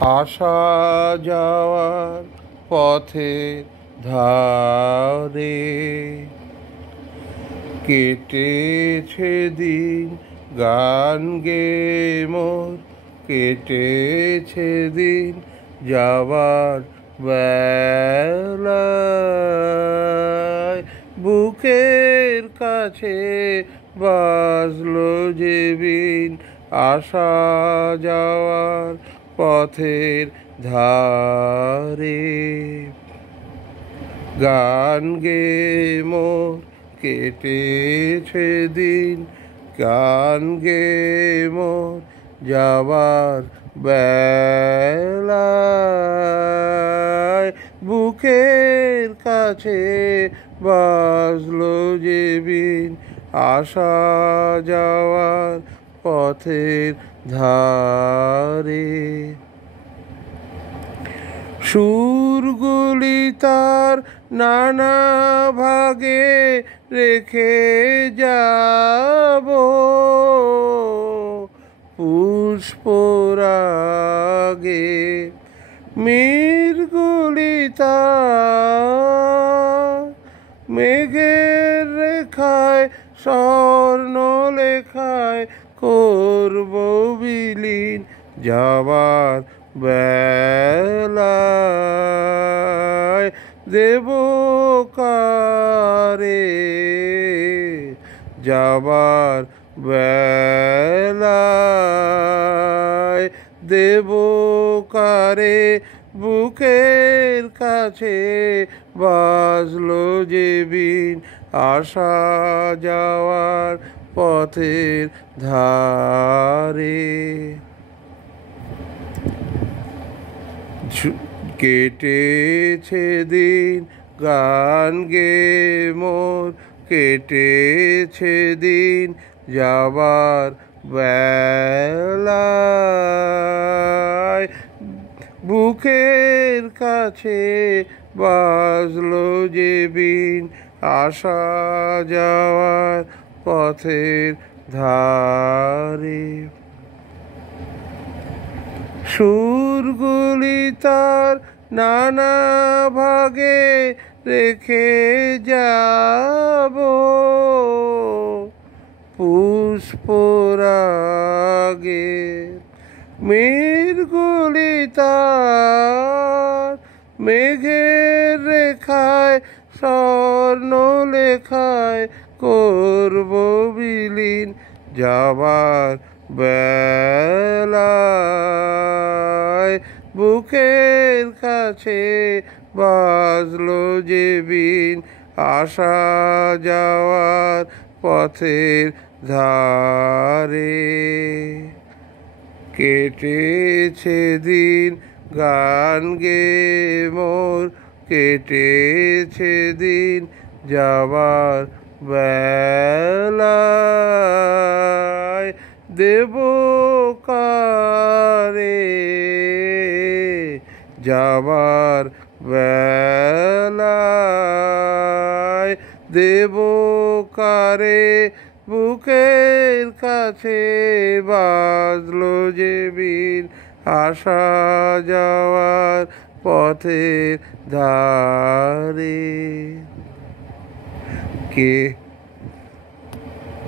আসা যাওয়ার পথের ধারে কেটেছে দিন গান গে মোর, কেটেছে দিন যাবার বেলায়। বুকের কাছে বাজলো যে বিন, আসা যাওয়ার পথের ধারে। গান গে মোর কেটেছে দিন, গান গে মোর যাবার বেলায়। বুকের কাছে বাজলো যে বিন, আসা যাওয়ার পথের ধারে। সুরগুলি তার নানা ভাগে রেখে যাব, পুষ্পরাগে মিরগুলি তার মেঘের রেখায় স্বর্ণ লেখায় করব বিলীন যাবার বেলায়। দেব কারে যাবার বেলায়, দেব কারে বুকের কাছে বাজলো যে বিন, আসা যাওয়ার পথের ধারে। কেটেছে দিন গান গে মোর, কেটেছে দিন যাবার বেলায়। বুকের কাছে বাজলো যে বিন, আসা যাওয়ার পথের ধারে। সুরগুলি তার নানা ভাগে রেখে যাব, পুষ্পরাগে মিরগুলি তার মেঘের রেখায় স্বর্ণ লেখায় করব বিলীন যাবার বেলায়। বুকের কাছে বাজলো যে বিন, আসা যাওয়ার পথের ধারে। কেটেছে দিন গান গে মোর, কেটেছে দিন যাবার বেলায়। দেব কারে যাবার বেলায়, দেব কারে বুকের কাছে বাজলো যে বিন, আসা যাওয়ার পথের ধারে। কে